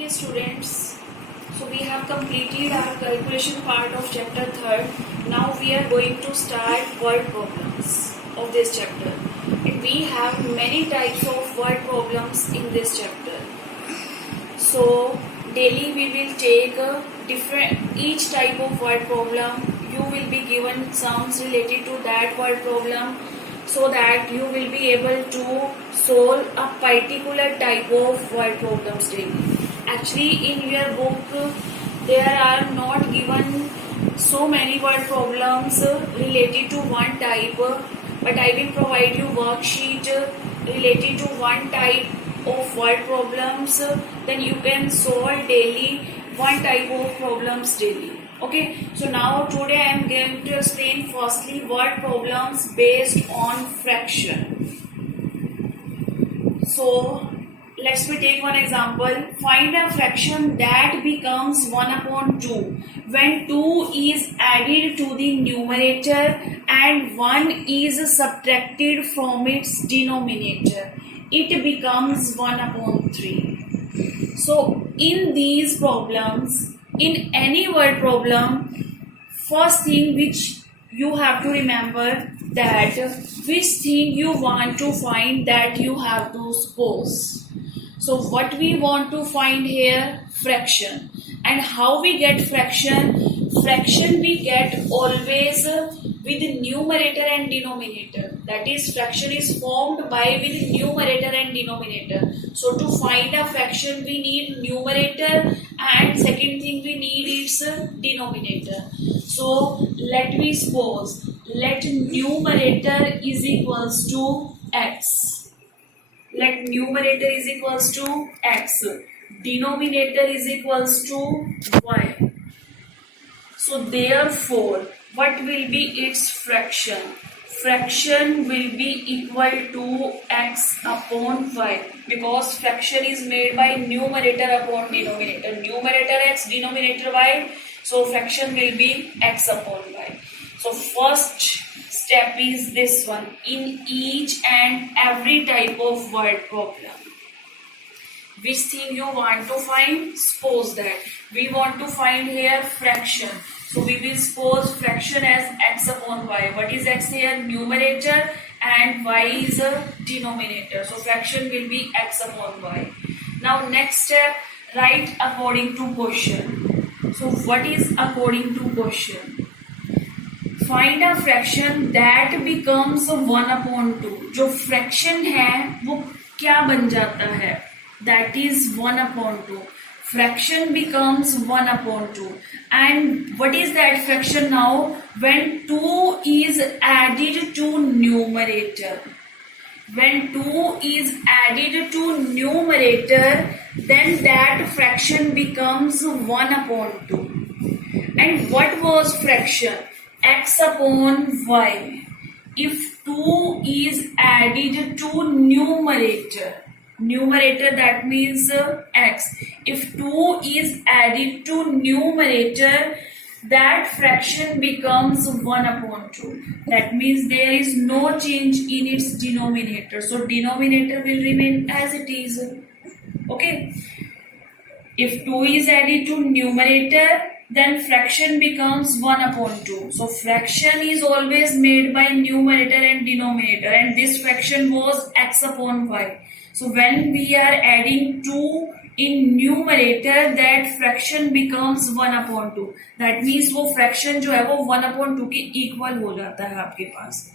Okay, students. So we have completed our calculation part of chapter 3rd. Now we are going to start word problems of this chapter. And we have many types of word problems in this chapter. So daily we will take a different each type of word problem. You will be given sums related to that word problem, so that you will be able to solve a particular type of word problems daily. Actually, in your book, there are not given so many word problems related to one type, but I will provide you worksheet related to one type of word problems. Then you can solve daily one type of problems daily. Okay, so now today I am going to explain firstly word problems based on fraction. So let's take one example. Find a fraction that becomes 1 upon 2 when 2 is added to the numerator and 1 is subtracted from its denominator. It becomes 1 upon 3. So in these problems, in any word problem, first thing which you have to remember that which thing you want to find, that you have to suppose. So what we want to find here? Fraction. And how we get fraction? Fraction we get always with numerator and denominator. That is, fraction is formed by with numerator and denominator. So to find a fraction we need numerator, and second thing we need is denominator. So let me suppose, let numerator is equals to x. Let numerator is equals to x. Denominator is equals to y. So therefore, what will be its fraction? Fraction will be equal to x upon y, because fraction is made by numerator upon denominator. Numerator x, denominator y. So fraction will be x upon y. So first step is this one. In each and every type of word problem, which thing you want to find? Suppose that we want to find here fraction. So we will suppose fraction as x upon y. What is x here? Numerator, and y is a denominator. So fraction will be x upon y. Now next step, write according to question. So what is according to question? Find a fraction that becomes 1 upon 2. जो fraction है वो क्या बन जाता है? That is 1 upon 2. Fraction becomes 1 upon 2. And what is that fraction now? When 2 is added to numerator. When 2 is added to numerator, then that fraction becomes 1 upon 2. And what was fraction? X upon y. If 2 is added to numerator, that means x. If 2 is added to numerator, that fraction becomes 1 upon 2. That means there is no change in its denominator. So denominator will remain as it is. Okay. If 2 is added to numerator, then fraction becomes 1 upon 2. So fraction is always made by numerator and denominator, and this fraction was x upon y. So when we are adding 2 in numerator, that fraction becomes 1 upon 2. That means वो fraction जो है वो 1 upon 2 के equal हो जाता है आपके पास.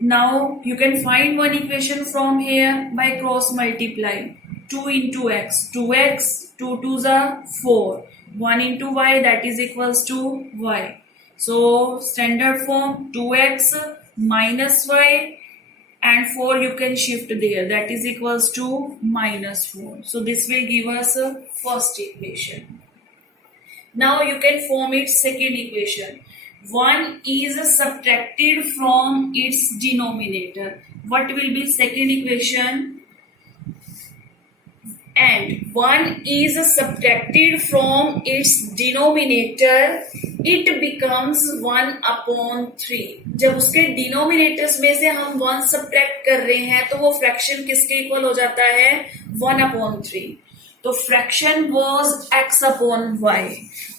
Now you can find one equation from here by cross multiply. 2 into x. 2x, 2 2s are 4. 1 into y, that is equals to y. So standard form 2x minus y, and 4 you can shift there, that is equals to minus 4. So this will give us a first equation. Now you can form its second equation. 1 is subtracted from its denominator. What will be second equation? And 1 is subtracted from its denominator, it becomes 1 upon 3. जब उसके denominators में से हम 1 subtract कर रहे हैं तो वो फ्रैक्शन किसके इक्वल हो जाता है? 1 upon 3. तो fraction was x upon Y,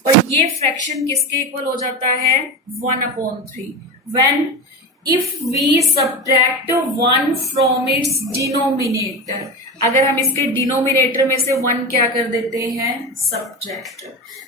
और ये फ्रैक्शन किसके इक्वल हो जाता है 1/3 when if we subtract 1 from its denominator, अगर हम इसके डिनोमिनेटर में से 1 क्या कर देते हैं subtract,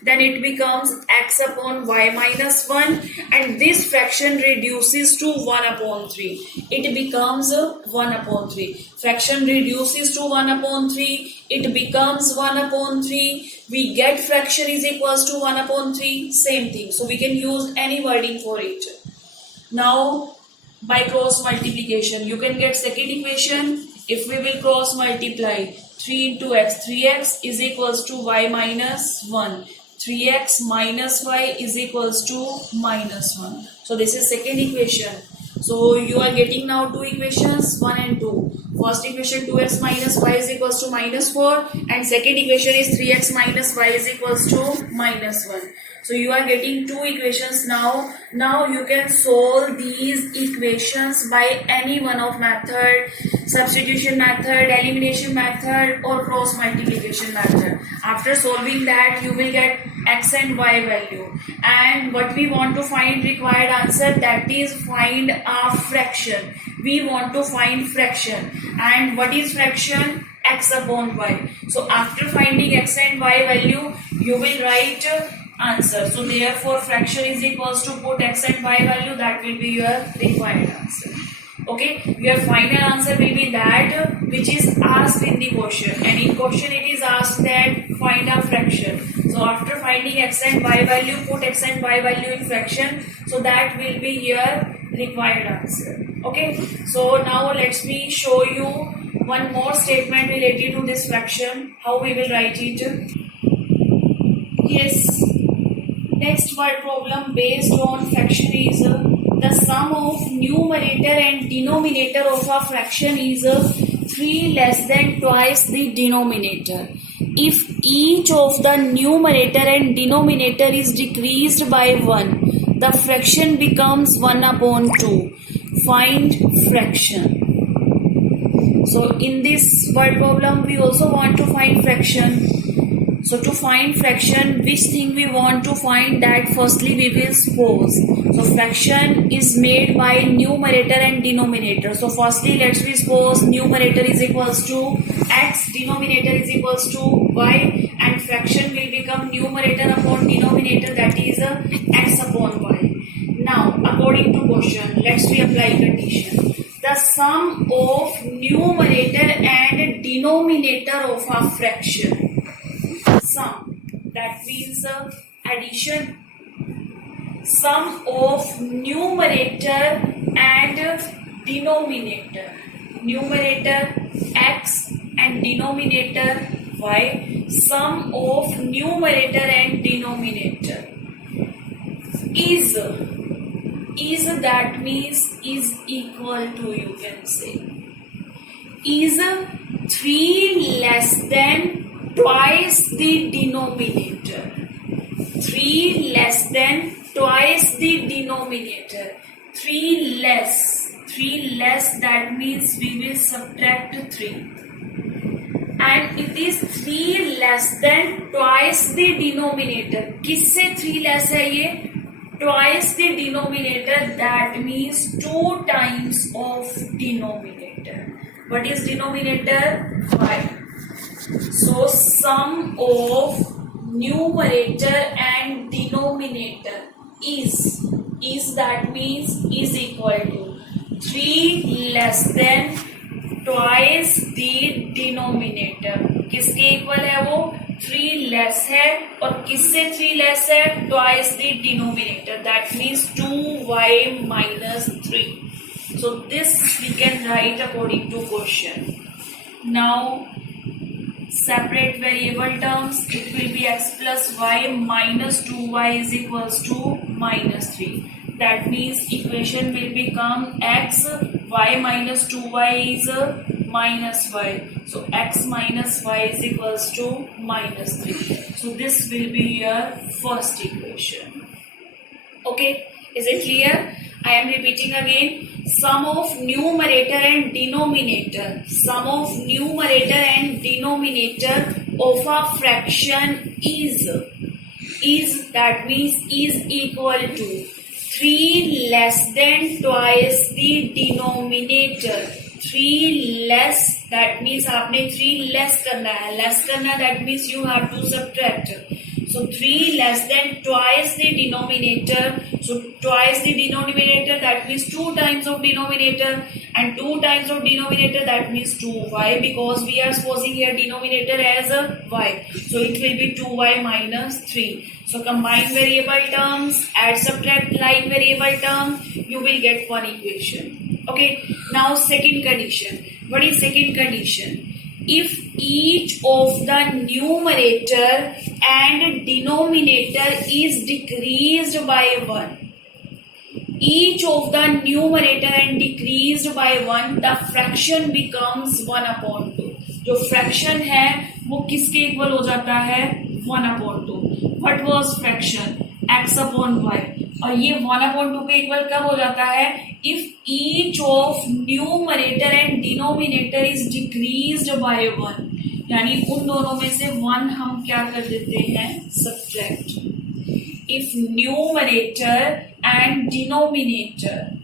then it becomes x upon Y minus 1 and this fraction reduces to 1/3, it becomes 1/3, fraction reduces to 1/3, it becomes 1/3, we get fraction is equals to 1/3, same thing, so we can use any wording for it. Now by cross multiplication you can get second equation. If we will cross multiply 3 into x, 3x is equals to y minus 1, 3x minus y is equals to minus 1. So this is second equation. So you are getting now two equations 1 and 2. First equation 2x minus y is equals to minus 4 and second equation is 3x minus y is equals to minus 1. So you are getting two equations now. Now you can solve these equations by any one of method, substitution method, elimination method or cross multiplication method. After solving that you will get x and y value, and what we want to find required answer, that is find a fraction. We want to find fraction, and what is fraction? X upon y. So after finding x and y value you will write answer. So therefore fraction is equals to put x and y value, that will be your required answer. Okay, your final answer will be that which is asked in the question, and in question it is asked that find a fraction. So after finding x and y value, put x and y value in fraction, so that will be your required answer. Okay, so now let's me show you one more statement related to this fraction, how we will write it. Yes, next word problem based on fraction is the sum of numerator and denominator of a fraction is 3 less than twice the denominator. If each of the numerator and denominator is decreased by 1, the fraction becomes 1/2. Find fraction. So in this word problem we also want to find fraction. So to find fraction, which thing we want to find, that firstly we will suppose. So fraction is made by numerator and denominator. So firstly let's suppose numerator is equals to x, denominator is equals to y, and fraction will become numerator upon denominator, that is x upon y. Now according to question, let's apply condition. The sum of numerator and denominator of a fraction. Sum, that means addition. Sum of numerator and denominator. Numerator x and denominator y. Sum of numerator and denominator is that means is equal to, you can say, is 3 less than twice the denominator. 3 less than twice the denominator. 3 less, that means we will subtract 3. And it is 3 less than twice the denominator. किससे 3 less है ये? Twice the denominator, that means 2 times of denominator. What is denominator? 5. So sum of numerator and denominator is that means is equal to 3 less than twice the denominator. किसके equal है वो? 3 less है, और किससे 3 less है? twice the denominator, that means 2y minus 3. So this we can write according to question. Now separate variable terms, it will be x plus y minus 2y is equals to minus 3. That means equation will become x, y minus 2y is minus y. So x minus y is equals to minus 3. So this will be your first equation. Okay, is it clear? I am repeating again. Sum of numerator and denominator. Sum of numerator and denominator of a fraction is that means is equal to 3 less than twice the denominator. 3 less, that means आपने 3 less करना है. Less करना, that means you have to subtract. So 3 less than twice the denominator. So twice the denominator, that means 2 times of denominator, and 2 times of denominator, that means 2y, because we are supposing here denominator as a y. So it will be 2y minus 3. So combine variable terms, add subtract like variable term, you will get one equation. Okay, now second condition. What is second condition? If each of the numerator and denominator is decreased by 1, each of the numerator and decreased by 1, the fraction becomes 1 upon 2. जो fraction है वो किसके equal हो जाता है? 1 upon 2. What was fraction? X upon y. और ये 1 upon 2 के इक्वल कब हो जाता है? If each of numerator and denominator is decreased by 1. यानी उन दोनों में से 1 हम क्या कर देते हैं? Subtract. If numerator and denominator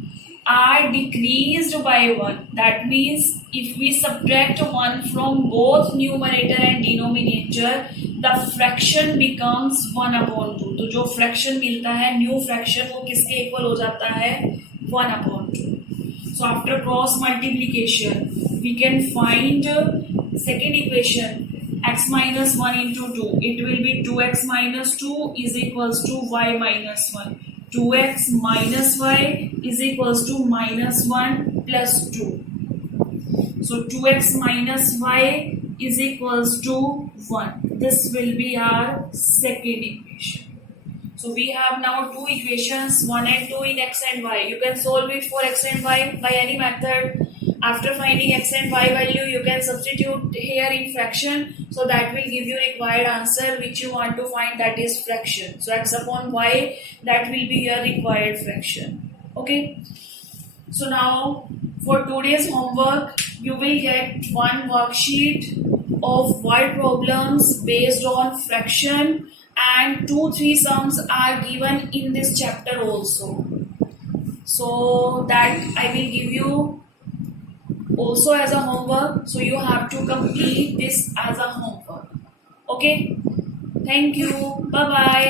are decreased by 1, that means if we subtract 1 from both numerator and denominator, the fraction becomes 1 upon 2. तो जो fraction मिलता है, new fraction, वो किसके इक्वल हो जाता है? 1 upon 2. So after cross multiplication, we can find second equation. X minus 1 into 2, it will be 2x minus 2 is equals to y minus 1. 2x minus y is equals to minus 1 plus 2. So 2x minus y is equals to 1. This will be our second equation. So we have now two equations, 1 and 2 in x and y. You can solve it for x and y by any method. After finding x and y value, you can substitute here in fraction. So that will give you required answer which you want to find, that is fraction. So x upon y, that will be your required fraction. Okay. So now for today's homework, you will get one worksheet of word problems based on fraction, and 2-3 sums are given in this chapter also. So that I will give you also as a homework, so you have to complete this as a homework. Okay, thank you, bye bye.